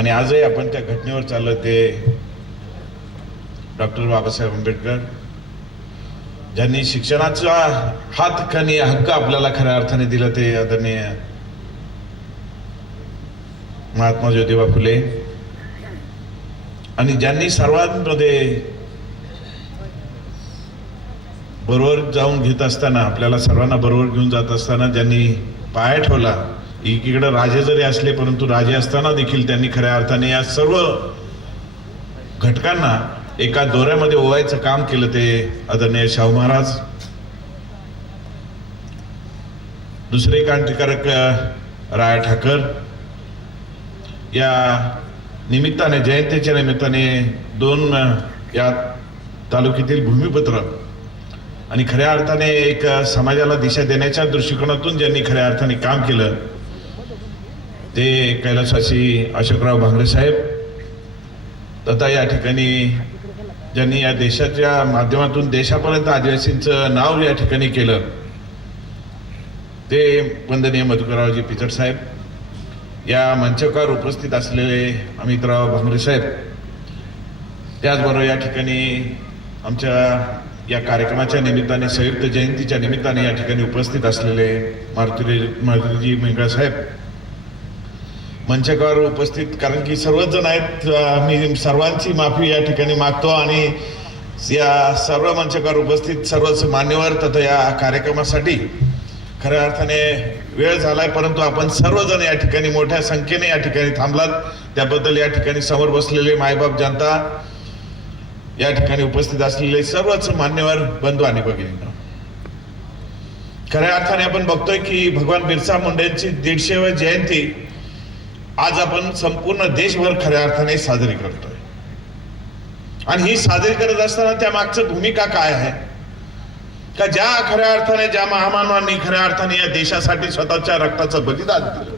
आणि आजही आपण त्या घटनेवर चाललो ते डॉक्टर बाबासाहेब आंबेडकर ज्यांनी शिक्षणाचा हात आणि हक्क आपल्याला खऱ्या अर्थाने दिला ते आदरणीय महात्मा ज्योतिबा फुले आणि ज्यांनी सर्वांमध्ये बरोबर जाऊन घेत असताना आपल्याला सर्वांना बरोबर घेऊन जात असताना ज्यांनी पाय ठेवला. एकीकडे राजे जरी असले परंतु राजे असताना देखील त्यांनी खऱ्या अर्थाने या सर्व घटकांना एका दोऱ्यामध्ये ओवायचं काम केलं ते आदरणीय शाहू महाराज. दुसरे क्रांतिकारक राय ठाकर या निमित्ताने जयंतीच्या निमित्ताने दोन या तालुक्यातील भूमिपुत्र आणि खऱ्या अर्थाने एक समाजाला दिशा देण्याच्या दृष्टिकोनातून ज्यांनी खऱ्या अर्थाने काम केलं ते कैलासवासी अशोकराव भांगरे साहेब तथा या ठिकाणी ज्यांनी या देशाच्या माध्यमातून देशापर्यंत आदिवासींचं नाव या ठिकाणी केलं ते वंदनीय मधुकररावजी पिचड साहेब. या मंचावर उपस्थित असलेले अमितराव भांगरे साहेब, त्याचबरोबर या ठिकाणी आमच्या या कार्यक्रमाच्या निमित्ताने संयुक्त जयंतीच्या निमित्ताने या ठिकाणी उपस्थित असलेले मारुतीजी मेंगळा साहेब, मंचावर उपस्थित, कारण की सर्वच जण आहेत, मी सर्वांची माफी या ठिकाणी मागतो आणि या सर्व मंचावर उपस्थित सर्वच मान्यवर तथा या कार्यक्रमासाठी खऱ्या अर्थाने वेळ झालाय परंतु आपण सर्वजण या ठिकाणी मोठ्या संख्येने या ठिकाणी थांबलात त्याबद्दल या ठिकाणी समोर बसलेले मायबाप जनता, या ठिकाणी उपस्थित असलेले सर्वच मान्यवर बंधू आणि भगिनींनो, खऱ्या अर्थाने आपण बघतोय की भगवान बिरसा मुंडेंची 150वी जयंती आज आपण संपूर्ण देशभर खऱ्या अर्थाने साजरी करतोय. आणि ही साजरी करत असताना त्या मागचं भूमिका काय आहे का ज्या खऱ्या अर्थाने ज्या महामानवांनी खऱ्या अर्थाने या देशासाठी स्वतःच्या रक्ताचं बलिदान दिलं,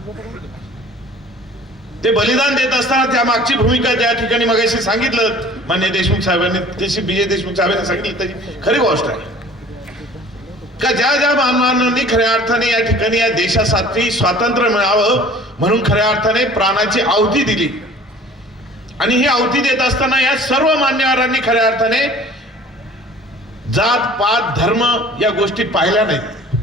ते बलिदान देत असताना त्या मागची भूमिका ज्या ठिकाणी मगाशी सांगितलं माननीय देशमुख साहेबांनी, तशी विजय देशमुख साहेबांनी सांगितलं त्याची खरी गोष्ट आहे का ज्या ज्या महामानवांनी खऱ्या अर्थाने या ठिकाणी या देशासाठी स्वातंत्र्य मिळावं म्हणून खऱ्या अर्थाने प्राणाची आहुती दिली. आणि ही आहुती देत असताना या सर्व मान्यवरांनी खऱ्या अर्थाने जात पात धर्म या गोष्टी पाहिल्या नाहीत.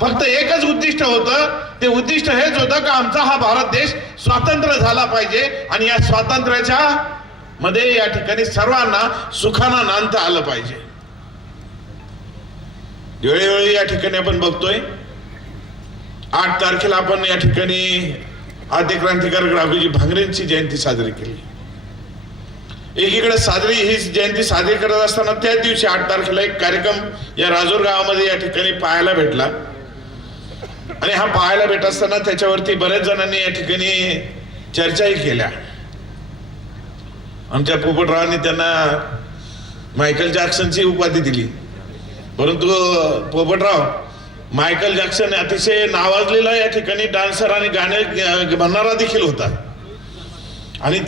फक्त एकच उद्दिष्ट होतं, ते उद्दिष्ट हेच होतं का आमचा हा भारत देश स्वातंत्र्य झाला पाहिजे आणि या स्वातंत्र्याच्या मध्ये या ठिकाणी सर्वांना सुखानं नांदता आलं पाहिजे. वेळोवेळी या ठिकाणी आपण बघतोय 8 तारखेला आपण या ठिकाणी आद्य क्रांतिकारक राघोजी भांगरेंची जयंती साजरी केली. एकीकडे ही जयंती साजरी करत असताना त्याच दिवशी 8 तारखेला एक कार्यक्रम या राजूर गावामध्ये या ठिकाणी पाहायला भेटला आणि हा पाहायला भेटत असताना त्याच्यावरती बऱ्याच जणांनी या ठिकाणी चर्चाही केल्या. आमच्या पोपटरावांनी त्यांना मायकल जॅक्सनची उपाधी दिली, परंतु पोपटराव मायकल जॅक्सन अतिशय नावाजलेला या ठिकाणी डान्सर आणि गाणे म्हणणारा देखील होता आणि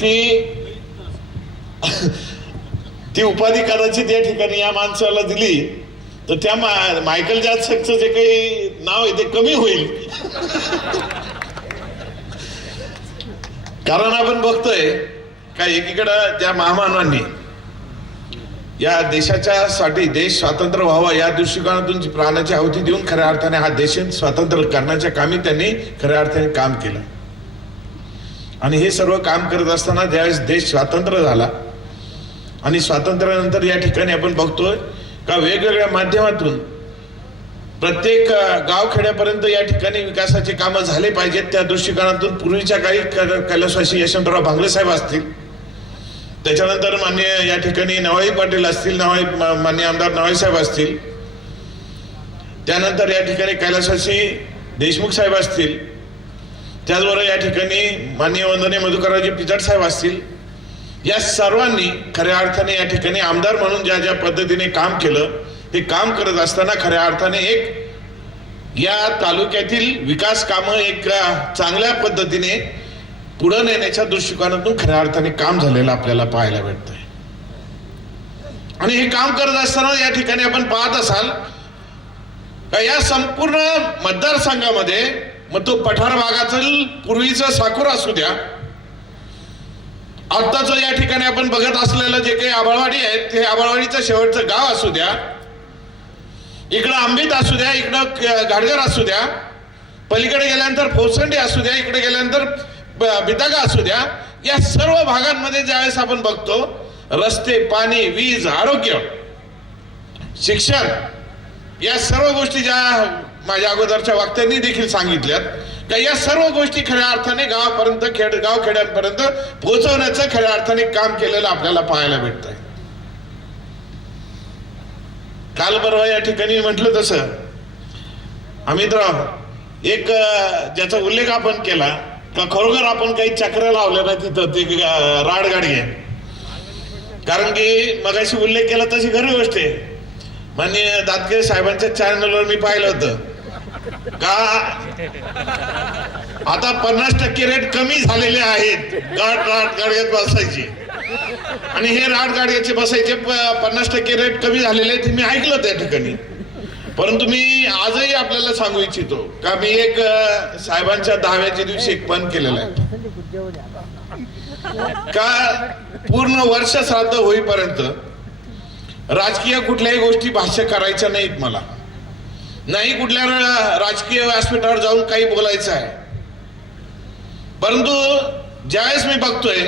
ती उपाधी कदाचित या ठिकाणी या माणसाला दिली तर त्या मायकल जॅक्सनचं जे काही नाव आहे ते कमी होईल. कारण आपण बघतोय का एकीकडे ज्या महामानवांनी या देशाच्या साठी देश स्वातंत्र्य व्हावा या दृष्टिकोनातून जी प्राणाची आहुती देऊन खऱ्या अर्थाने हा देश स्वातंत्र्य करण्याच्या कामी त्यांनी खऱ्या अर्थाने काम केलं. आणि हे सर्व काम करत असताना ज्यावेळेस देश स्वातंत्र्य झाला आणि स्वातंत्र्यानंतर या ठिकाणी आपण बघतोय का वेगवेगळ्या माध्यमातून प्रत्येक गावखेड्यापर्यंत या ठिकाणी विकासाचे कामं झाले पाहिजेत. त्या दृष्टिकोनातून पूर्वीच्या काळी कैलासवासी यशवंतराव भांगरे साहेब असतील, त्याच्यानंतर मान्य या ठिकाणी नवाई पाटील असतील, मान्य आमदार नवाई साहेब असतील, त्यानंतर या ठिकाणी कैलासवासी देशमुख साहेब असतील, त्याचबरोबर या ठिकाणी माननीय वंदनीय मधुकररावजी पिचड साहेब असतील, या सर्वांनी खऱ्या अर्थाने या ठिकाणी आमदार म्हणून ज्या ज्या पद्धतीने काम केलं ते काम करत असताना खऱ्या अर्थाने एक या तालुक्यातील विकास कामं एक चांगल्या पद्धतीने पुढे नेण्याच्या दृष्टिकोनातून खऱ्या अर्थाने काम झालेलं आपल्याला पाहायला भेटतंय. आणि हे काम करत असताना या ठिकाणी आपण पाहत असाल का या संपूर्ण मतदारसंघामध्ये मग तो पठार भागातील पूर्वीचा साकूर असू द्या आत्ताच या ठिकाणी आपण बघत असलेलं जे काही आबाळवाडी आहे ते आबाळवाडीचं शेवटचं गाव असू द्या, इकडं आंबीत असू द्या, इकडं घाटघर असू द्या, पलीकडे गेल्यानंतर फोसंडी असू द्या, इकडे गेल्यानंतर बितागा असू द्या, या सर्व भागांमध्ये ज्यावेळेस आपण बघतो रस्ते, पाणी, वीज, आरोग्य, शिक्षण, या सर्व गोष्टी ज्या माझ्या अगोदरच्या वक्त्यांनी देखील सांगितल्यात का या सर्व गोष्टी खऱ्या अर्थाने गावापर्यंत गाव खेड्यांपर्यंत पोहोचवण्याचं खऱ्या अर्थाने काम केलेलं आपल्याला पाहायला भेटत आहे. काल परवा या ठिकाणी म्हटलं तसं अमितराव एक ज्याचा उल्लेख आपण केला का खरोखर आपण काही चक्र लावल्या नाही तिथं ते राडगाडी आहे. कारण की मगाशी उल्लेख केला तशी खरी गोष्ट आहे. माननीय दातके साहेबांच्या चॅनलवर मी पाहिलं होतं का आता 50% रेट कमी झालेले आहेत गाड्यात बसायचे, आणि हे गाड्याचे बसायचे 50% रेट कमी झालेले आहेत मी ऐकलं त्या ठिकाणी. परंतु मी आजही आपल्याला सांगू इच्छितो का मी एक साहेबांच्या 10व्याच्या दिवशी एक पण केलेलं आहे का पूर्ण वर्ष श्राद्ध होईपर्यंत राजकीय कुठल्याही गोष्टी भाष्य करायच्या नाहीत, मला नाही कुठल्या राजकीय व्यासपीठावर जाऊन काही बोलायचं आहे. परंतु ज्यावेळेस मी बघतोय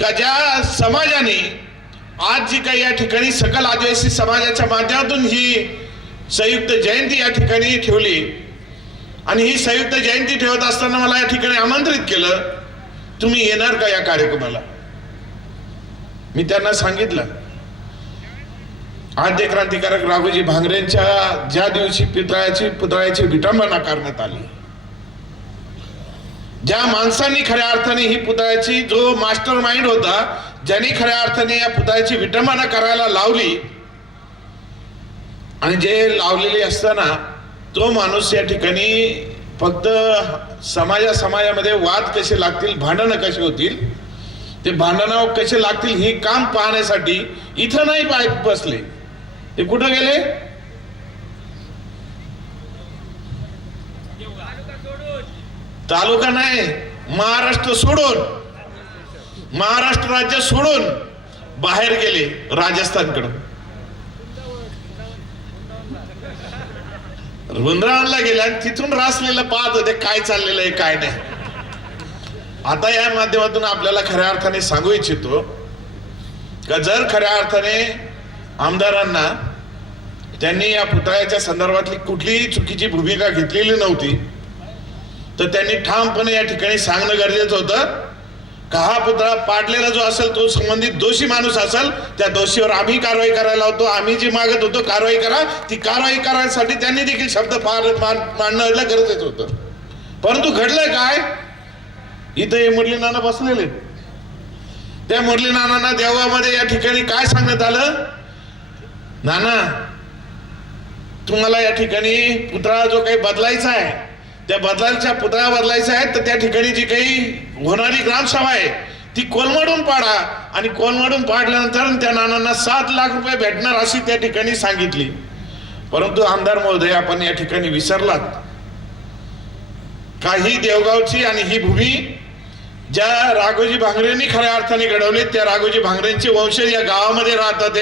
का ज्या समाजाने आज जी काही या ठिकाणी सकल आदिवासी समाजाच्या माध्यमातून ही संयुक्त जयंती या ठिकाणी ठेवली, आणि ही संयुक्त जयंती ठेवत असताना मला या ठिकाणी आमंत्रित केलं, तुम्ही येणार का या कार्यक्रमाला. मी त्यांना सांगितलं आद्य क्रांतिकारक राघोजी भांगरेंच्या ज्या दिवशी पुतळ्याची विटंबना करण्यात आली, ज्या माणसांनी खऱ्या अर्थाने ही पुतळ्याची जो मास्टर माइंड होता ज्यांनी खऱ्या अर्थाने या पुतळ्याची विटंबना करायला लावली, आणि जे लावलेली असताना तो माणूस या ठिकाणी फक्त समाजामध्ये वाद कसे लागतील, भांडणं कसे होतील, ते भांडणं कसे लागतील ही काम पाहण्यासाठी इथं नाही बसले, ते कुठं गेले, तालुका नाही महाराष्ट्र सोडून, महाराष्ट्र राज्य सोडून बाहेर गेले राजस्थानकडे, वृंदावनला गेले आणि तिथून रासलेलं पाहत होते काय चाललेलं आहे काय नाही. आता या माध्यमातून आपल्याला खऱ्या अर्थाने सांगू इच्छितो का जर खऱ्या अर्थाने आमदारांना त्यांनी या पुतळ्याच्या संदर्भातली कुठलीही चुकीची भूमिका घेतलेली नव्हती, तर त्यांनी ठामपणे या ठिकाणी सांगणं गरजेचं होतं का हा पुतळा पाडलेला जो असेल तो संबंधित दोषी माणूस असेल, त्या दोषीवर आम्ही कारवाई करायला होतो, आम्ही जे मागत होतो कारवाई करा, ती कारवाई करायसाठी त्यांनी देखील शब्द मांडणं गरजेचं होतं. परंतु घडलंय काय, इथं हे मुरली नाना बसलेले, त्या मुरली नानांना देवळामध्ये या ठिकाणी काय सांगण्यात आलं, नाना तुम्हाला या ठिकाणी पुतळा जो काही बदलायचा आहे, त्या पुतळा बदलायचा आहे, तर त्या ठिकाणी जी काही होणारी ग्रामसभा आहे ती कोलमडून पाडा, आणि कोलमडून पाडल्यानंतर त्या नानांना 7 लाख रुपये भेटणार अशी त्या ठिकाणी सांगितली. परंतु आमदार महोदय आपण या ठिकाणी विसरलात का ही देवगावची आणि ही भूमी ज्या राघोजी भांगरेंनी खऱ्या अर्थाने घडवले, त्या राघोजी भांगरेंचे वंशज या गावामध्ये राहतात,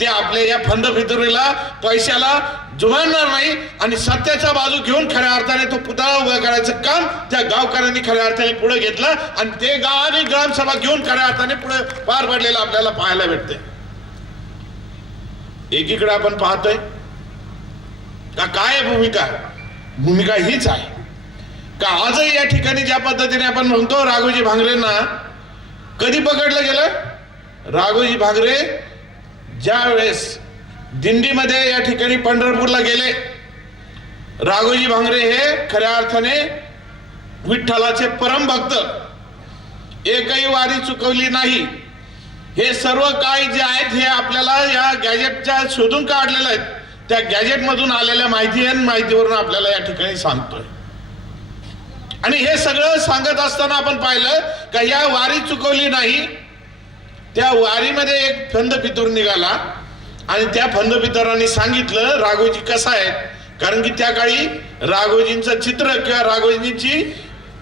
ते आपल्या या फंद फितुरीला पैशाला जुमानणार नाही, आणि सत्याचा बाजू घेऊन खऱ्या अर्थाने तो पुतळा उभा करायचं काम त्या गावकऱ्यांनी खऱ्या अर्थाने पुढे घेतलं, आणि ते गावाने ग्रामसभा घेऊन खऱ्या अर्थाने पुढे पार पडलेलं आपल्याला पाहायला भेटते. एकीकडे आपण पाहतोय का काय भूमिका हीच आहे का आजही या ठिकाणी ज्या पद्धतीने आपण म्हणतो राघोजी भांगरेंना कधी पकडलं गेलं, राघोजी भांगरे ज्या वेळेस दिंडीमध्ये या ठिकाणी पंढरपूरला गेले, राघोजी भांगरे हे खऱ्या अर्थाने विठ्ठलाचे परम भक्त, एकही वारी चुकवली नाही, हे सर्व काही जे आहेत हे आपल्याला या गॅजेटच्या शोधून काढलेलं आहेत, त्या गॅजेट मधून आलेल्या माहितीवरून आपल्याला या ठिकाणी सांगतोय. आणि हे सगळं सांगत असताना आपण पाहिलं का या वारी चुकवली नाही, त्या वारीमध्ये एक फंद पितूर निघाला, आणि त्या फंद पितरांनी सांगितलं राघोजी कसा आहे, कारण की त्या काळी राघोजींचं चित्र किंवा राघोजींची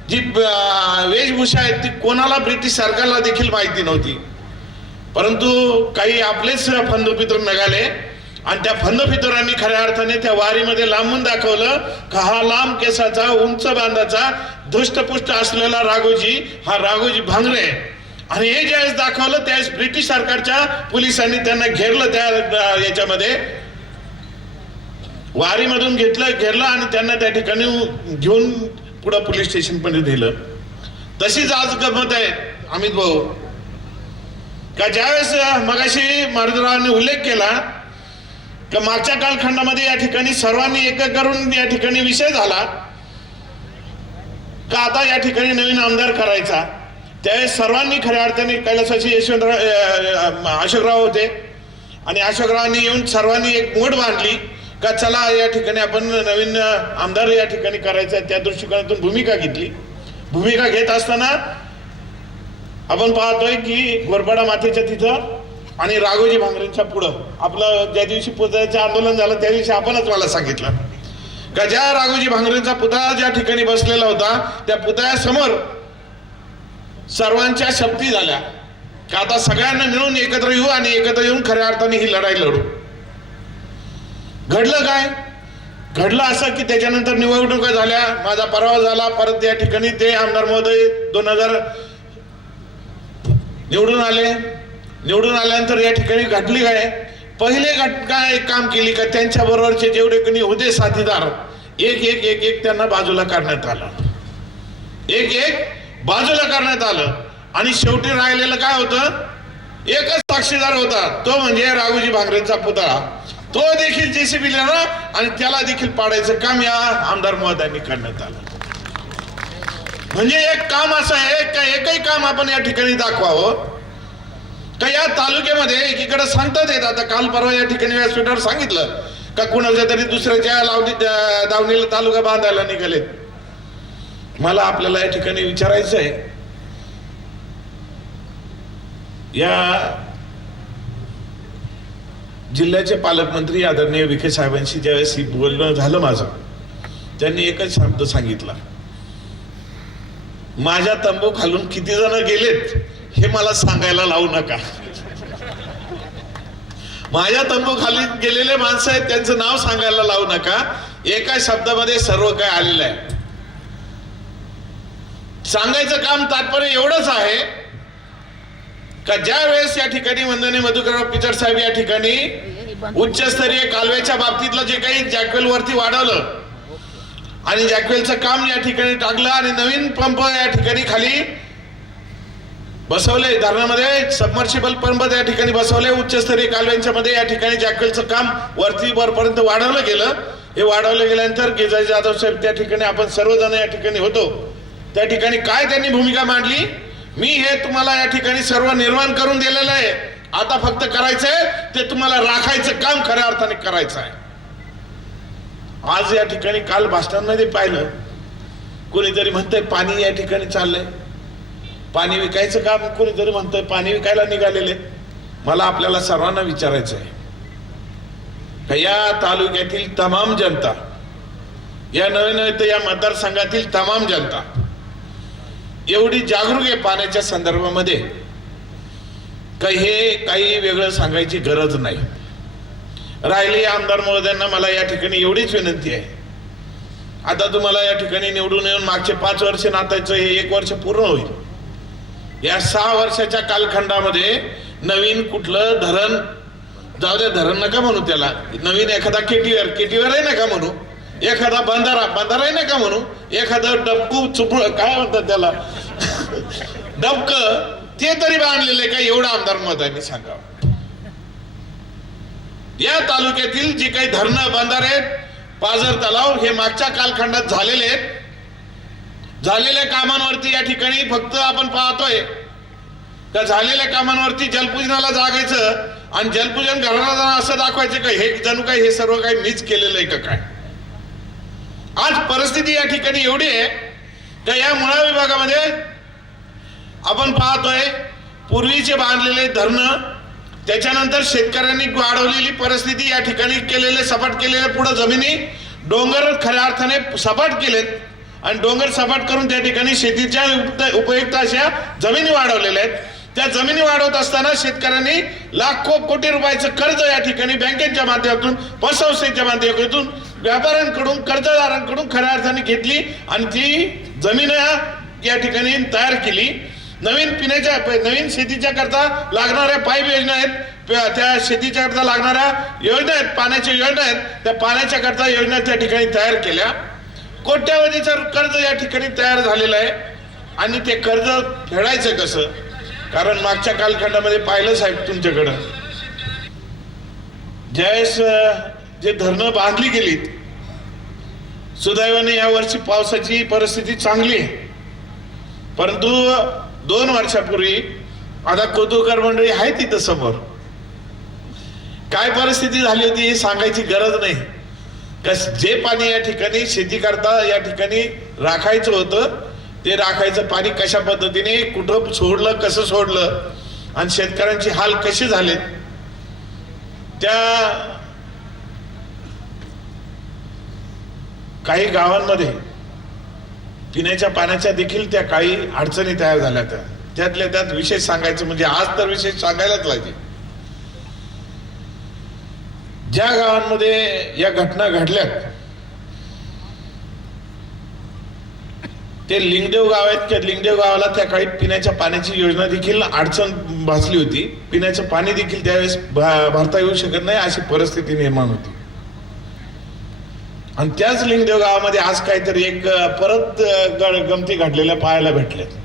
जी वेशभूषा आहे ती कोणाला ब्रिटिश सरकारला देखील माहिती नव्हती, परंतु काही आपलेच फंदफितूर निघाले आणि त्या फंदफितुरांनी खऱ्या अर्थाने त्या वारीमध्ये लांबून दाखवलं का हा लांब केसाचा उंच बांधाचा धष्टपुष्ट असलेला राघोजी हा राघोजी भांगरे. आणि हे ज्यावेळेस दाखवलं त्यावेळेस ब्रिटिश सरकारच्या पोलिसांनी त्यांना घेरलं, त्या याच्यामध्ये वारीमधून घेरलं आणि त्यांना त्या ठिकाणी घेऊन पुढं पोलीस स्टेशन मध्ये नेलं. तशीच आज गमत आहे अमित भाऊ का ज्यावेळेस मगाशी मारुतीरावांनी उल्लेख केला का मागच्या कालखंडामध्ये या ठिकाणी सर्वांनी एक करून या ठिकाणी विषय झाला का आता या ठिकाणी नवीन आमदार करायचा. त्यावेळेस सर्वांनी खऱ्या अर्थाने कैलासाची यशवंतराव अशोकराव होते आणि अशोकरावांनी येऊन सर्वांनी एक मोड बांधली का चला या ठिकाणी आपण नवीन आमदार या ठिकाणी करायचा आहे. त्या दृष्टिकोनातून भूमिका घेतली. भूमिका घेत असताना आपण पाहतोय की गोरपाडा मातेच्या तिथं आणि राघोजी भांगरेंच्या पुढं आपलं ज्या दिवशी पुतळ्याचं आंदोलन झालं त्या दिवशी आपणच मला सांगितलं का ज्या राघोजी भांगरेंचा पुतळा ज्या ठिकाणी बसलेला होता त्या पुतळ्यासमोर सर्वांच्या शपथी झाल्या का आता सगळ्यांना मिळून एकत्र येऊ आणि एकत्र येऊन खऱ्या अर्थाने ही लढाई लढू. घडलं काय? घडलं असं की त्याच्यानंतर निवडणुका झाल्या, माझा पराभव झाला. परत या ठिकाणी ते आमदार महोदय 2000 निवडून आले. निवडून आल्यानंतर या ठिकाणी घडली काय? पहिले काय काम केली का त्यांच्या बरोबरचे जेवढे कोणी होते साथीदार एक एक एक एक त्यांना बाजूला काढण्यात आलं. एक एक बाजूला करण्यात आलं आणि शेवटी राहिलेलं काय होतं? एकच साक्षीदार होता, तो म्हणजे राघोजी भांगरेंचा पुतळा. तो देखील जेसीबी नेला आणि त्याला देखील पाडायचं काम या आमदार महोदयांनी करण्यात आलं. म्हणजे एक काम असं आहे का एकही काम आपण या ठिकाणी दाखवावं का या तालुक्यामध्ये एकीकडे सांगतात येत. आता काल परवा या ठिकाणी व्यासपीठावर सांगितलं का कुणाच्या तरी दुसऱ्याच्या दावणीला तालुका बांधायला निघालेत. मला आपल्याला या ठिकाणी विचारायचं आहे, या जिल्ह्याचे पालकमंत्री आदरणीय विखे साहेबांशी ज्यावेळेस बोलणं झालं माझं, त्यांनी एकच शब्द सांगितला, माझ्या तंबू खालून किती जण गेलेत हे मला सांगायला लावू नका. माझ्या तंबू खाली गेलेले माणसं आहेत त्यांचं नाव सांगायला लावू नका. एका शब्दामध्ये सर्व काय आलेलं आहे. सांगायचं काम तात्पर्य एवढंच आहे का ज्या वेळेस या ठिकाणी वंदने मधुकरराव पिचड साहेब या ठिकाणी उच्चस्तरीय कालव्याच्या बाबतीतलं जे काही जॅकवेल वरती वाढवलं आणि जॅकवेलचं काम या ठिकाणी टाकलं आणि नवीन पंप या ठिकाणी खाली बसवले, धरणामध्ये सबमर्शिबल पंप या ठिकाणी बसवले, उच्चस्तरीय कालव्यांच्या मध्ये या ठिकाणी जॅकवेलचं काम वरती वरपर्यंत वाढवलं गेलं. हे वाढवलं गेल्यानंतर गेजाई जाधव साहेब त्या ठिकाणी आपण सर्वजण या ठिकाणी होतो. त्या ठिकाणी काय त्यांनी भूमिका मांडली, मी हे तुम्हाला या ठिकाणी सर्व निर्माण करून दिलेलं आहे, आता फक्त करायचंय ते तुम्हाला राखायचं काम खऱ्या अर्थाने करायचं आहे. आज या ठिकाणी काल भाषणांमध्ये पाहिलं कोणीतरी म्हणतंय पाणी या ठिकाणी चाललंय, पाणी विकायचं काम कोणीतरी म्हणतंय, पाणी विकायला निघालेले. मला आपल्याला सर्वांना विचारायचं आहे का या तालुक्यातील तमाम जनता, या नवीन या मतदारसंघातील तमाम जनता एवढी जागरूक आहे पाण्याच्या संदर्भामध्ये का हे काही वेगळं सांगायची गरज नाही. राहिली आमदार महोदयांना मला या ठिकाणी एवढीच विनंती आहे, आता तुम्हाला या ठिकाणी निवडून येऊन मागचे 5 वर्ष नातायचं हे 1 वर्ष पूर्ण होईल. या 6 वर्षाच्या कालखंडामध्ये नवीन कुठलं धरण, जाऊ द्या धरण नका म्हणू त्याला, नवीन एखादा केटीवर नका म्हणू, एखादा बंधारा नका म्हणू, एखादं डबकू चुपळ काय म्हणतात त्याला डबक ते तरी बांधलेलं का एवढं आमदार महोदयांनी सांगावं. या तालुक्यातील जे काही धरणं बंधारे पाझर तलाव हे मागच्या कालखंडात झालेले आहेत. झालेल्या कामांवरती या ठिकाणी फक्त आपण पाहतोय का झालेल्या कामांवरती जलपूजनाला जागायचं आणि जलपूजन घराला जाणं असं दाखवायचं का हे जणू काय हे सर्व काही मीच केलेलं आहे का काय. आज परिस्थिती या ठिकाणी एवढी आहे का या मुळा विभागामध्ये आपण पाहतोय पूर्वीचे बांधलेले धरणं, त्याच्यानंतर शेतकऱ्यांनी वाढवलेली परिस्थिती, या ठिकाणी केलेले सपाट केलेले पुढे जमिनी डोंगर खऱ्या अर्थाने सपाट केलेत आणि डोंगर सपाट करून त्या ठिकाणी शेतीच्या उपयुक्त अशा जमिनी वाढवलेल्या आहेत. त्या जमिनी वाढवत असताना शेतकऱ्यांनी लाखो कोटी रुपयाचं कर्ज या ठिकाणी बँकेच्या माध्यमातून, पतसंस्थेच्या माध्यमातून, व्यापाऱ्यांकडून, कर्जदारांकडून खऱ्या अर्थाने घेतली आणि ती जमीन या ठिकाणी तयार केली. नवीन शेतीच्या करता लागणाऱ्या पाईप योजना आहेत, त्या शेतीच्या करता लागणाऱ्या योजना आहेत, पाण्याच्या योजना आहेत, त्या पाण्याच्या करता योजना त्या ठिकाणी तयार केल्या. कोट्यावधीचं कर्ज या ठिकाणी तयार झालेलं आहे. आणि ते कर्ज फेडायचं कसं? कारण मागच्या कालखंडामध्ये पाहिलं साहेब तुमच्याकडं, ज्यावेळेस जे धरणं बांधली गेलीत, सुदैवाने या वर्षी पावसाची परिस्थिती चांगली आहे. परंतु 2 वर्षापूर्वी आता कोतुळकर मंडळी आहे तिथं समोर, काय परिस्थिती झाली होती हे सांगायची गरज नाही. जे पाणी या ठिकाणी शेती करता या ठिकाणी राखायचं होतं, ते राखायचं पाणी कशा पद्धतीने कुठं सोडलं, कसं सोडलं आणि शेतकऱ्यांचे हाल कसे झालेत. त्या काही गावांमध्ये पिण्याच्या पाण्याच्या देखील त्या काही अडचणी तयार झाल्या. त्यातल्या त्यात विशेष सांगायचं म्हणजे आज तर विशेष सांगायलाच पाहिजे, ज्या गावांमध्ये या घटना घडल्यात ते लिंगदेव गाव आहेत. त्या लिंगदेव गावाला त्या काळी पिण्याच्या पाण्याची योजना देखील अडचण भासली होती. पिण्याचं पाणी देखील त्यावेळेस भरता येऊ शकत नाही अशी परिस्थिती निर्माण होती. आणि त्याच लिंगदेव गावामध्ये आज काहीतरी एक परत गमती घडलेल्या पाहायला भेटल्यात.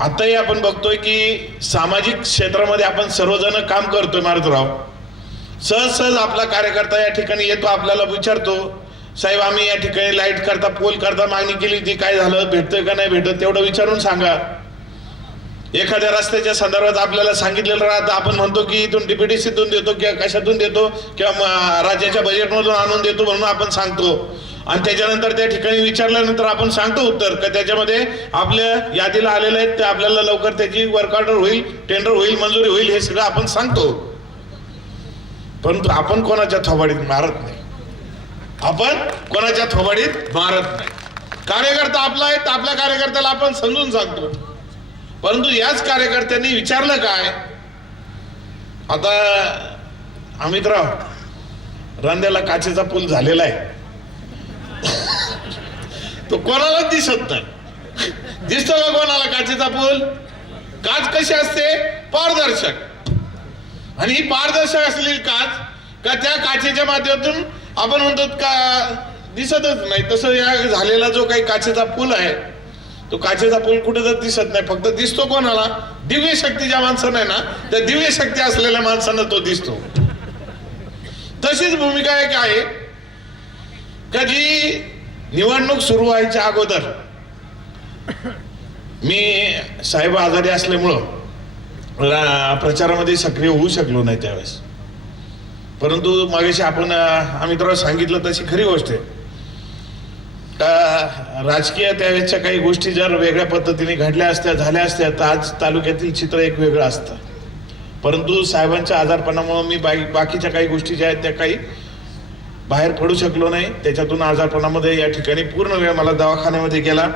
आताही आपण बघतोय की सामाजिक क्षेत्रामध्ये आपण सर्वजण काम करतोय मारुतराव. सहज आपला कार्यकर्ता या ठिकाणी येतो, आपल्याला विचारतो, साहेब आम्ही या ठिकाणी लाईट करता, पोल करता मागणी केली, ती काय झालं, भेटतोय का नाही भेटत, तेवढं विचारून सांगा. एखाद्या रस्त्याच्या संदर्भात आपल्याला सांगितलेलं राहतं, आपण म्हणतो की इथून डीपीडीसीतून देतो किंवा कशातून देतो किंवा राज्याच्या बजेटमधून आणून देतो म्हणून आपण सांगतो. आणि त्याच्यानंतर त्या ठिकाणी विचारल्यानंतर आपण सांगतो उत्तर का त्याच्यामध्ये आपल्या यादीला आलेलं आहे, ते आपल्याला लवकर त्याची वर्क ऑर्डर होईल, टेंडर होईल, मंजुरी होईल, हे सगळं आपण सांगतो. परंतु आपण कोणाच्या थोबाडीत मारत नाही, आपण कोणाच्या थोबाडीत मारत नाही. कार्यकर्ता आपला आहे तर आपल्या कार्यकर्त्याला आपण समजून सांगतो. परंतु याच कार्यकर्त्यांनी विचारलं काय, आता अमितराव रंध्याला काचेचा पूल झालेला आहे, तो कोणालाच दिसत नाही. दिसतो का कोणाला काचेचा पूल? काच कशी असते? पारदर्शक. आणि ही पारदर्शक असलेली काच का त्या काचेच्या माध्यमातून आपण म्हणतो का दिसतच नाही. तसं या झालेला जो काही काचेचा पूल आहे, तो काचेचा पूल कुठे तर दिसत नाही. फक्त दिसतो कोणाला? दिव्य शक्ती ज्या माणसांना आहे ना, त्या दिव्य शक्ती असलेल्या माणसांना तो दिसतो. तशीच भूमिका एक आहे का जी निवडणूक सुरू व्हायच्या अगोदर मी साहेब आजारी असल्यामुळं प्रचारामध्ये सक्रिय होऊ शकलो नाही त्यावेळेस. परंतु मागाशी आपण अमितराव सांगितलं तशी खरी गोष्ट आहे का राजकीय त्यावेळेसच्या काही गोष्टी जर वेगळ्या पद्धतीने घडल्या असत्या, झाल्या असत्या, तर आज तालुक्यातील चित्र एक वेगळं असतं. परंतु साहेबांच्या आजारपणामुळे मी बाकीच्या काही गोष्टी ज्या आहेत त्या काही बाहेर पडू शकलो नाही. त्याच्यातून आजारपणामध्ये या ठिकाणी पूर्ण वेळ मला दवाखान्यामध्ये गेला.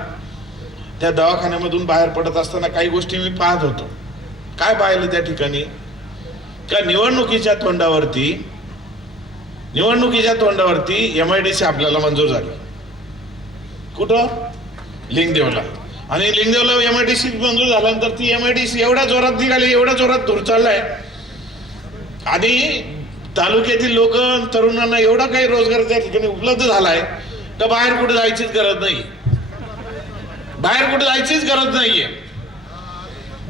त्या दवाखान्यामधून बाहेर पडत असताना काही गोष्टी मी पाहत होतो. काय पाहिलं त्या ठिकाणी का निवडणुकीच्या तोंडावरती MIDC आपल्याला मंजूर झाली. कुठं? लिंगदेवला. आणि लिंगदेवला MIDC मंजूर झाल्यानंतर ती MIDC एवढ्या जोरात निघाली, एवढ्या जोरात धूर चाललाय. आणि तालुक्यातील लोक तरुणांना एवढा काही रोजगार त्या ठिकाणी उपलब्ध झालाय तर बाहेर कुठे जायचीच गरज नाही, बाहेर कुठे जायचीच गरज नाहीये.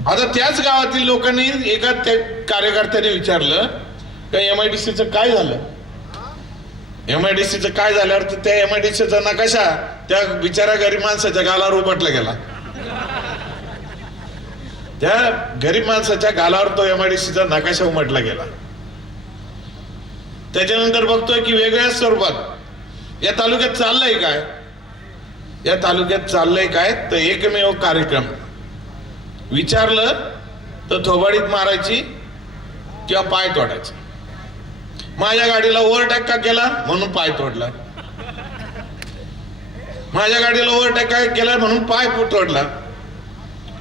आता त्याच गावातील लोकांनी एका त्या कार्यकर्त्याने विचारलं का MIDCचं काय झालं. MIDCचं काय झाल्यावर त्या MIDCचा नकाशा त्या बिचाऱ्या गरीब माणसाच्या गालावर उपटला गेला. त्या गरीब माणसाच्या गालावर तो MIDCचा नकाशा उमटला गेला. त्याच्यानंतर बघतोय की वेगळ्या स्वरूपात या तालुक्यात चाललंय काय, या तालुक्यात चाललंय काय तर एकमेव कार्यक्रम विचारलं तर थोबाडीत मारायची किंवा पाय तोडायचा. माझ्या गाडीला ओव्हरटॅक का केला म्हणून पाय तोडला. माझ्या गाडीला ओव्हरटेक काय केलं म्हणून पाय तोडला.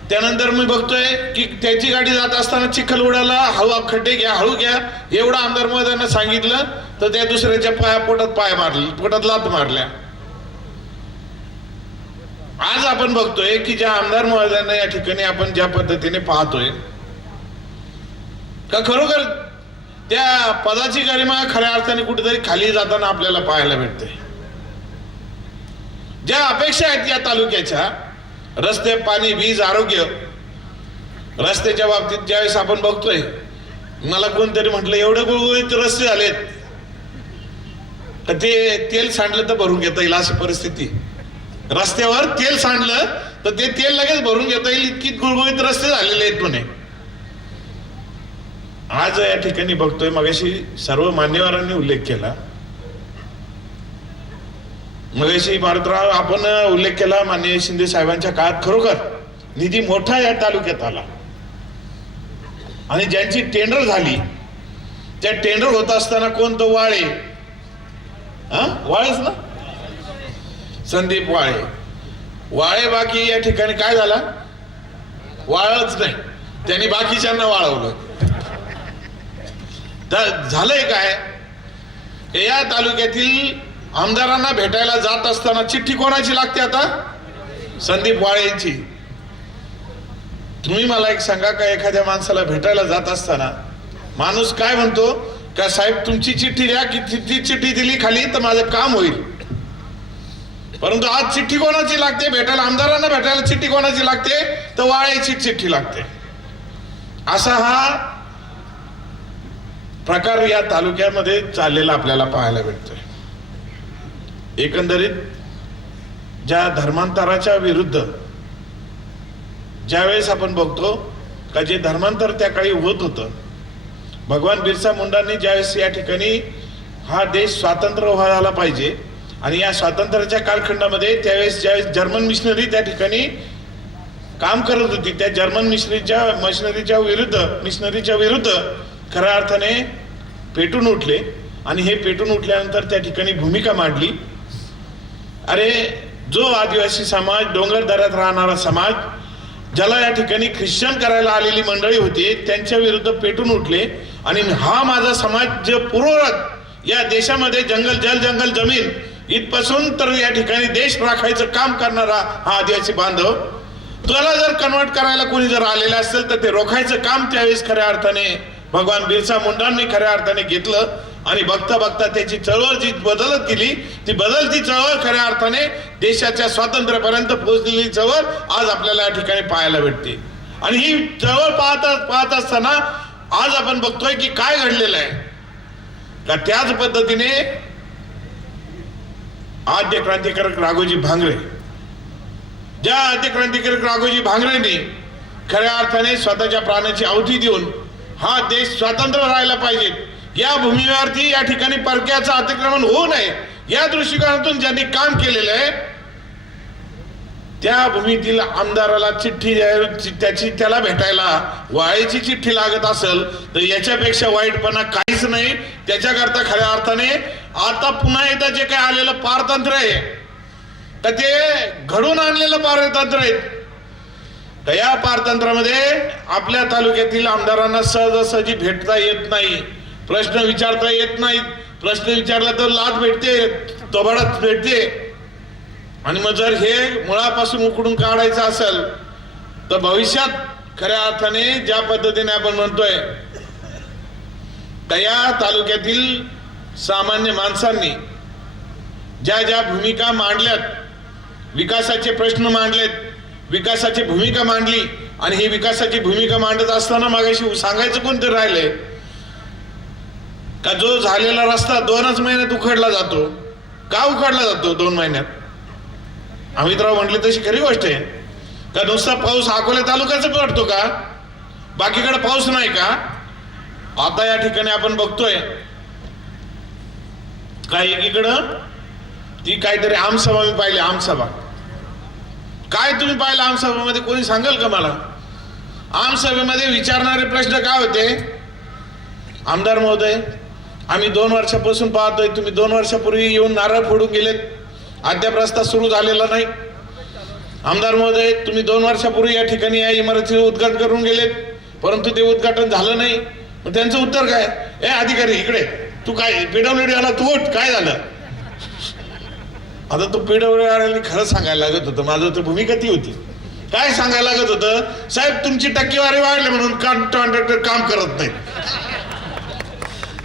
त्यानंतर मी बघतोय की त्याची गाडी जात असताना चिखल उडाला, हळू खड्डे घ्या, हळू घ्या, एवढं आमदार महोदयांना सांगितलं तर त्या दुसऱ्याच्या पोटात मारले, पोटात लात मारल्या. आज आपण बघतोय की ज्या आमदार महोदयांना या ठिकाणी आपण ज्या पद्धतीने पाहतोय का खरोखर त्या पदाची गरिमा खऱ्या अर्थाने कुठेतरी खाली जाताना आपल्याला पाहायला भेटते. ज्या अपेक्षा आहेत या तालुक्याच्या, रस्ते, पाणी, वीज, आरोग्य, रस्त्याच्या बाबतीत ज्यावेळेस आपण बघतोय, मला कोणतरी म्हटलं एवढे गुळगुळीत रस्ते झालेत तर ते तेल सांडलं तर भरून घेता येईल अशी परिस्थिती. रस्त्यावर तेल सांडलं तर ते तेल लगेच भरून घेता येईल इतकी गुळगुळीत रस्ते झालेले आहेत पुणे. आज या ठिकाणी बघतोय, मगाशी सर्व मान्यवरांनी उल्लेख केला, मगाशी भारतराव आपण उल्लेख केला, माननीय शिंदे साहेबांच्या काळात खरोखर निधी मोठा या तालुक्यात आला आणि ज्यांची टेंडर झाली त्या टेंडर होत असताना कोणतं वाळे, वाळेच ना, संदीप वाळे बाकी या ठिकाणी काय झाला, वाळच नाही, त्यांनी बाकीच्यांना वाळवलं. तर झालंय काय, या तालुक्यातील आमदारांना भेटायला जात असताना चिठ्ठी कोणाची लागते आता, संदीप वाळेंची. तुम्ही मला एक सांगा का एखाद्या माणसाला भेटायला जात असताना माणूस काय म्हणतो का साहेब तुमची चिठ्ठी द्या, की ती चिठ्ठी दिली खाली तर माझं काम होईल. परंतु आज चिठ्ठी कोणाची लागते भेटायला, आमदारांना भेटायला चिठ्ठी कोणाची लागते तर वाळेची चिठ्ठी लागते. असा हा प्रकार या तालुक्यामध्ये चाललेला आपल्याला पाहायला भेटतोय. एकंदरीत ज्या धर्मांतराच्या विरुद्ध ज्यावेळेस आपण बघतो का जे धर्मांतर त्या काळी होत होतं, भगवान बिरसा मुंडांनी ज्यावेळेस या ठिकाणी हा देश स्वतंत्र व्हायला पाहिजे आणि या स्वातंत्र्याच्या कालखंडामध्ये ज्यावेळेस जर्मन मिशनरी त्या ठिकाणी काम करत होती, त्या जर्मन मिशनरीच्या विरुद्ध खऱ्या अर्थाने पेटून उठले आणि हे पेटून उठल्यानंतर त्या ठिकाणी भूमिका मांडली. अरे जो आदिवासी समाज, डोंगर दऱ्यात राहणारा समाज, ज्याला या ठिकाणी ख्रिश्चन करायला आलेली मंडळी होती, त्यांच्या विरुद्ध पेटून उठले आणि हा माझा समाज जो पूर्ववत या देशामध्ये जंगल, जल, जंगल, जमीन इथपासून तर या ठिकाणी देश राखायचं काम करणारा हा आदिवासी बांधव, त्याला जर कन्वर्ट करायला कोणी जर आलेलं असेल तर ते रोखायचं काम त्यावेळेस खऱ्या अर्थाने भगवान बिरसा मुंडांनी खऱ्या अर्थाने घेतलं आणि बघता बघता त्याची चळवळ जी बदलत गेली, ती बदलती चळवळ खऱ्या अर्थाने देशाच्या स्वातंत्र्यापर्यंत पोहोचलेली चळवळ आज आपल्याला या ठिकाणी पाहायला भेटते. आणि ही चळवळ पाहत असताना आज आपण बघतोय की काय घडलेलं आहे का त्याच पद्धतीने आद्य क्रांतिकारक राघोजी भांगरे, ज्या आद्य क्रांतिकारक राघोजी भांगरेंनी खऱ्या अर्थाने स्वतःच्या प्राणाची आहुती देऊन हा देश स्वतंत्र राहायला पाहिजे, या भूमीवरती या ठिकाणी परक्याचं अतिक्रमण होऊ नये या दृष्टिकोनातून ज्यांनी काम केलेलं आहे, त्या भूमीतील आमदाराला चिठ्ठी त्याला भेटायला वाळेची चिठ्ठी लागत असेल तर याच्यापेक्षा वाईटपणा काहीच नाही. त्याच्याकरता खऱ्या अर्थाने आता पुन्हा एकदा जे काही आलेलं पारतंत्र आहे तर ते घडून आणलेलं पारतंत्र आहे. तर या पारतंत्रामध्ये आपल्या तालुक्यातील आमदारांना सहजासहजी भेटता येत नाही, प्रश्न विचारता येत नाहीत, प्रश्न विचारला तर लाच भेटते, तोबाडात भेटते. आणि मग जर हे मुळापासून उकडून काढायचं असेल तर भविष्यात खऱ्या अर्थाने ज्या पद्धतीने आपण म्हणतोय त्या तालुक्यातील सामान्य माणसांनी ज्या ज्या भूमिका मांडल्यात, विकासाचे प्रश्न मांडलेत, विकासाची भूमिका मांडली आणि ही विकासाची भूमिका मांडत असताना मागाशी सांगायचं कोणतं राहिलंय का जो झालेला रस्ता 2च महिन्यात उखडला जातो. का उखडला जातो 2 महिन्यात? अमितराव म्हटले तशी खरी गोष्ट आहे का नुसता पाऊस अकोला तालुक्याचा पडतो का, बाकीकडे पाऊस नाही का? आता या ठिकाणी आपण बघतोय का एकीकडं ती काहीतरी आमसभा मी पाहिली, आमसभा काय तुम्ही पाहिलं आमसभेमध्ये कोणी सांगाल का मला? आमसभेमध्ये विचारणारे प्रश्न काय होते, आमदार महोदय आम्ही 2 वर्षापासून पाहतोय, तुम्ही 2 वर्षापूर्वी येऊन नारळ फोडून गेलेत अद्याप रस्ता सुरू झालेला नाही. आमदार महोदय, तुम्ही 2 वर्षापूर्वी या ठिकाणी या इमारतीचे उद्घाटन करून गेलेत, परंतु ते उद्घाटन झालं नाही. मग त्यांचं उत्तर काय? ए अधिकारी इकडे, तू काय पीडब्ल्यूडी आला, तू उठ, काय झालं? आता तो पीडब्ल्यूडी खरं सांगायला लागत होतं. माझं तर भूमिका ती होती. काय सांगायला लागत होतं? साहेब तुमची टक्केवारी वाढली म्हणून कॉन्ट्रॅक्टर काम करत नाहीत.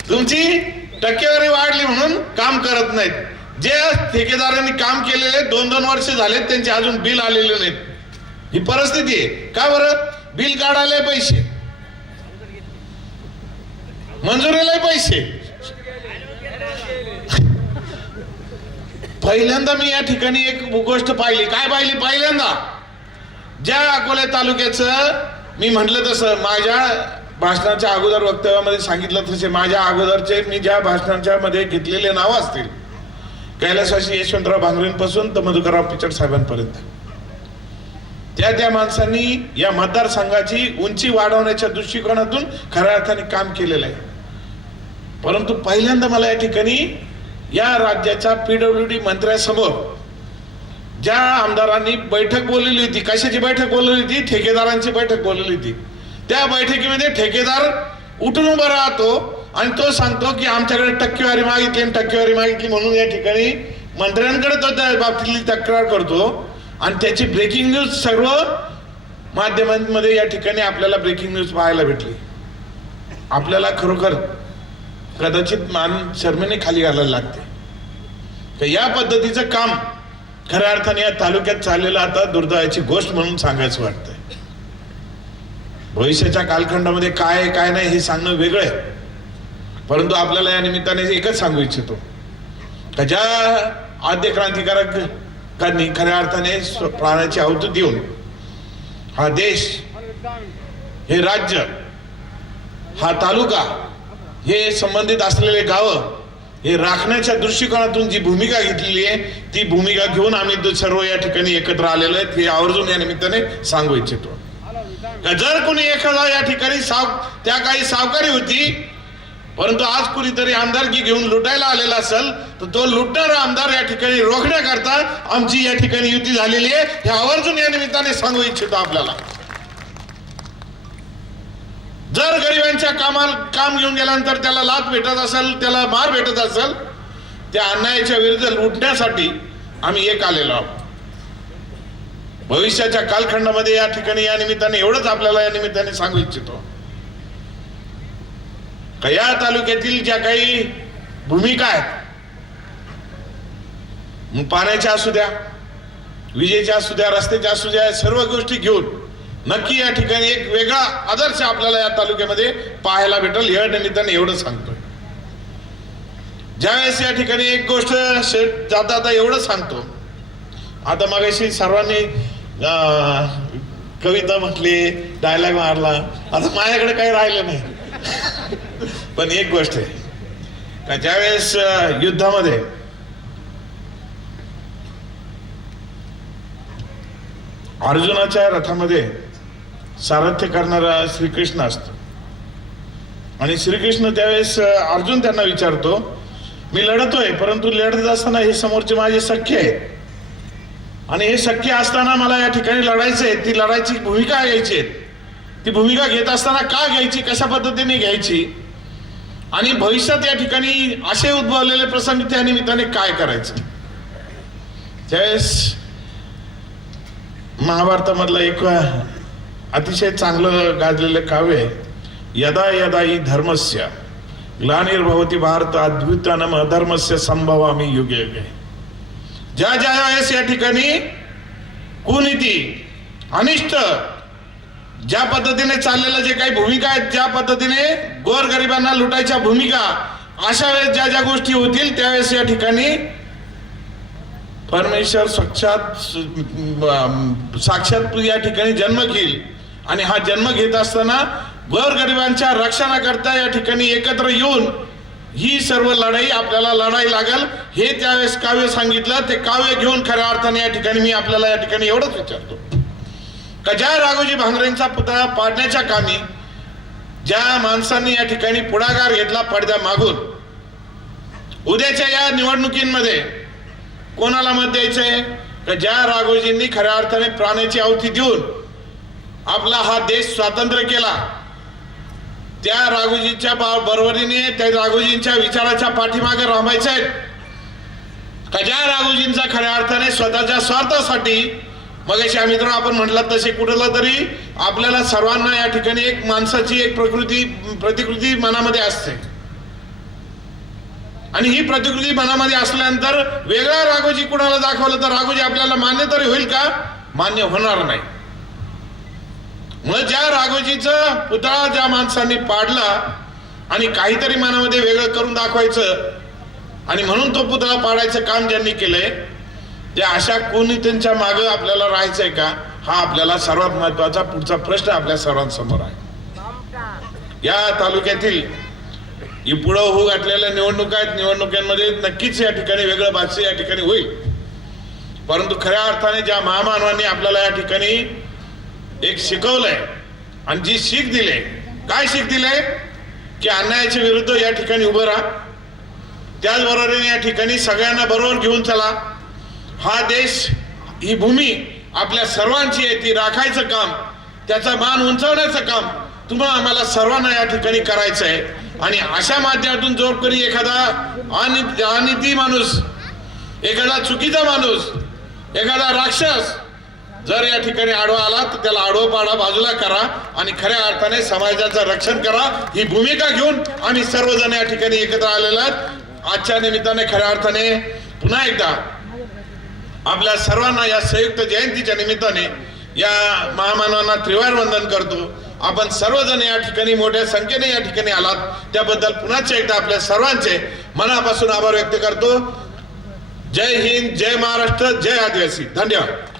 तुमची टक्केवारी वाढली म्हणून काम करत नाहीत. जे ठेकेदारांनी काम केलेले 2-2 वर्ष झालेत, त्यांचे अजून बिल आलेले नाहीत. ही परिस्थिती आहे. का बरं? बिल काढायला पैसे, मंजुरीला पैसे. पहिल्यांदा मी या ठिकाणी एक गोष्ट पाहिली. काय पाहिली? पहिल्यांदा ज्या अकोला तालुक्याचं मी म्हटलं तसं माझ्या भाषणाच्या अगोदर वक्तव्यामध्ये सांगितलं तसे माझ्या अगोदरचे मी ज्या भाषणाच्या मध्ये घेतलेले नाव असतील, कैलासवासी यशवंतराव भांगरेंपासून तर मधुकरराव पिचड साहेबांपर्यंत, त्या माणसांनी या मतदारसंघाची उंची वाढवण्याच्या दृष्टिकोनातून खऱ्या अर्थाने काम केलेलं आहे. परंतु पहिल्यांदा मला या ठिकाणी या राज्याच्या पीडब्ल्यूडी मंत्र्यासमोर ज्या आमदारांनी बैठक बोलवली होती, कशाची बैठक बोलवली होती? ठेकेदारांची बैठक बोलवली होती. त्या बैठकीमध्ये ठेकेदार उठून उभा राहतो आणि तो सांगतो की आमच्याकडे टक्केवारी मागितली म्हणून या ठिकाणी मंत्र्यांकडे तो त्या बाबतीतली तक्रार करतो. आणि त्याची ब्रेकिंग न्यूज सर्व माध्यमांमध्ये या ठिकाणी आपल्याला ब्रेकिंग न्यूज पाहायला भेटली. आपल्याला खरोखर कदाचित मान शर्मेने खाली घालायला लागते. या पद्धतीचं काम खऱ्या अर्थाने या तालुक्यात चाललेलं आता दुर्दैवाची गोष्ट म्हणून सांगायचं वाटतंय. भविष्याच्या कालखंडामध्ये काय आहे काय नाही हे सांगणं वेगळं आहे. परंतु आपल्याला या निमित्ताने एकच सांगू इच्छितो का ज्या आद्य क्रांतिकारकांनी खऱ्या अर्थाने प्राणाची आहुती देऊन हा देश, हे राज्य, हा तालुका, हे संबंधित असलेले गावं हे राखण्याच्या दृष्टिकोनातून जी भूमिका घेतलेली आहे ती भूमिका घेऊन आम्ही सर्व या ठिकाणी एकत्र आलेलो आहेत हे आवर्जून या निमित्ताने सांगू इच्छितो. जर कोणी एखादा या ठिकाणी त्या काही सावकारी होती, परंतु आज कुणीतरी आमदारकी घेऊन लुटायला आलेला असेल तर तो लुटणारा आमदार या ठिकाणी रोखण्याकरता आमची या ठिकाणी युती झालेली आहे हे आवर्जून या निमित्ताने सांगू इच्छितो. आपल्याला जर गरिबांच्या काम घेऊन गेल्यानंतर त्याला लाच भेटत असेल, त्याला मार भेटत असेल, त्या अन्यायाच्या विरुद्ध लुटण्यासाठी आम्ही एक आलेलो आहोत. भविष्याच्या कालखंडामध्ये या ठिकाणी या निमित्ताने एवढंच आपल्याला या निमित्ताने सांगू इच्छितो का या तालुक्यातील ज्या काही भूमिका आहेत, पाण्याच्या असू द्या, विजेच्या असू द्या, रस्त्याच्या असू द्या, सर्व गोष्टी घेऊन नक्की या ठिकाणी एक वेगळा आदर्श आपल्याला या तालुक्यामध्ये पाहायला भेटेल या निमित्ताने एवढं सांगतोय. ज्यावेळेस या ठिकाणी एक गोष्ट जाता एवढं सांगतो. आता मगाशी सर्वांनी कविता म्हटली, डायलॉग मारला, आता माझ्याकडे काही राहिलं नाही. पण एक गोष्ट आहे का ज्यावेळेस युद्धामध्ये अर्जुनाच्या रथामध्ये सारथ्य करणारा श्रीकृष्ण असतो आणि श्रीकृष्ण त्यावेळेस अर्जुन त्यांना विचारतो, मी लढतोय परंतु लढत असताना हे समोरचे माझे सख्य आहेत आणि हे सख्य असताना मला या ठिकाणी लढायचंय. ती लढायची भूमिका घ्यायची आहे. ती भूमिका घेत असताना का घ्यायची, कशा पद्धतीने घ्यायची आणि भविष्यात या ठिकाणी असे उद्भवलेले प्रसंग त्या निमित्ताने काय करायचं. त्यावेळेस महाभारतामधलं एक अतिशय चांगलं गाजलेलं काव्य आहे, यदा यदा हि धर्मस्य ग्लानिर्भवति भारत अद्भुतानम अधर्मस्य संभवामि युगे युगे. ज्या ज्या वेळेस या ठिकाणी कुनीती, अनिष्ट, ज्या पद्धतीने चाललेलं जे काही भूमिका आहेत, ज्या पद्धतीने गोरगरिबांना लुटायच्या भूमिका, अशा वेळेस ज्या ज्या गोष्टी होतील त्यावेळेस या ठिकाणी परमेश्वर साक्षात या ठिकाणी जन्म घेईल आणि हा जन्म घेत असताना गोरगरिबांच्या रक्षणाकरता या ठिकाणी एकत्र येऊन ही सर्व लढाई आपल्याला लढाई लागेल हे त्यावेळेस काव्य सांगितलं. ते काव्य घेऊन खऱ्या अर्थाने या ठिकाणी मी आपल्याला या ठिकाणी एवढंच विचारतो का ज्या राघोजी भांगरेंचा पुतळा पाडण्याच्या कामी ज्या माणसांनी या ठिकाणी पुढाकार घेतला पडद्या मागून, उद्याच्या या निवडणुकीमध्ये कोणाला मत द्यायचंय? तर ज्या राघोजींनी खऱ्या अर्थाने प्राणाची आहुती देऊन आपला हा देश स्वातंत्र्य केला, त्या राघोजींच्या बरोबरीने त्या राघोजींच्या विचाराच्या पाठीमागे रामायचं आहे का ज्या राघोजींचा खऱ्या अर्थाने स्वतःच्या स्वार्थासाठी, मगाशी मित्र आपण म्हटलं तसे कुठला तरी आपल्याला सर्वांना या ठिकाणी एक माणसाची एक प्रतिकृती मनामध्ये असते, आणि ही प्रतिकृती मनामध्ये असल्यानंतर वेगळा राघोजी कुणाला दाखवलं तर राघोजी आपल्याला मान्य तरी होईल का? मान्य होणार नाही. मग ज्या राघोजीचा पुतळा ज्या माणसांनी पाडला आणि काहीतरी मनामध्ये वेगळं करून दाखवायचं आणि म्हणून तो पुतळा पाडायचं काम ज्यांनी केलंय, त्या अशा कोणी त्यांच्या मागे आपल्याला राहायचंय का? हा आपल्याला सर्वात महत्वाचा पुढचा प्रश्न आपल्या सर्वांसमोर आहे. या तालुक्यातील पुढं होऊ घातलेल्या निवडणुका आहेत, निवडणुकांमध्ये नक्कीच या ठिकाणी वेगळं भाष्य या ठिकाणी होईल, परंतु खऱ्या अर्थाने ज्या महामानवांनी आपल्याला या ठिकाणी एक शिकवलंय आणि जी शीख दिले, काय शीख दिले की अन्यायाच्या विरुद्ध या ठिकाणी उभं राहा, त्याचबरोबरीने या ठिकाणी सगळ्यांना बरोबर घेऊन चला. हा देश, ही भूमी आपल्या सर्वांची आहे, ती राखायचं काम, त्याचा मान उंचावण्याचं काम तुम्हाला आम्हाला सर्वांना या ठिकाणी करायचं आहे. आणि अशा माध्यमातून जो कधी एखादा अनिती माणूस, एखादा चुकीचा माणूस, एखादा राक्षस जर या ठिकाणी आडवा आला तर त्याला आडवा पाडा, बाजूला करा आणि खऱ्या अर्थाने समाजाचं रक्षण करा, ही भूमिका घेऊन आम्ही सर्वजण या ठिकाणी एकत्र आलेलो आहोत. आजच्या निमित्ताने खऱ्या अर्थाने पुन्हा एकदा आपल्या सर्वांना या संयुक्त जयंतीच्या निमित्ताने या महामानवांना त्रिवार वंदन करतो. आपण सर्वजण या ठिकाणी मोठ्या संख्येने या ठिकाणी आलात, त्याबद्दल पुन्हा एकदा आपल्या सर्वांचे मनापासून आभार व्यक्त करतो. जय हिंद, जय महाराष्ट्र, जय आदिवासी. धन्यवाद.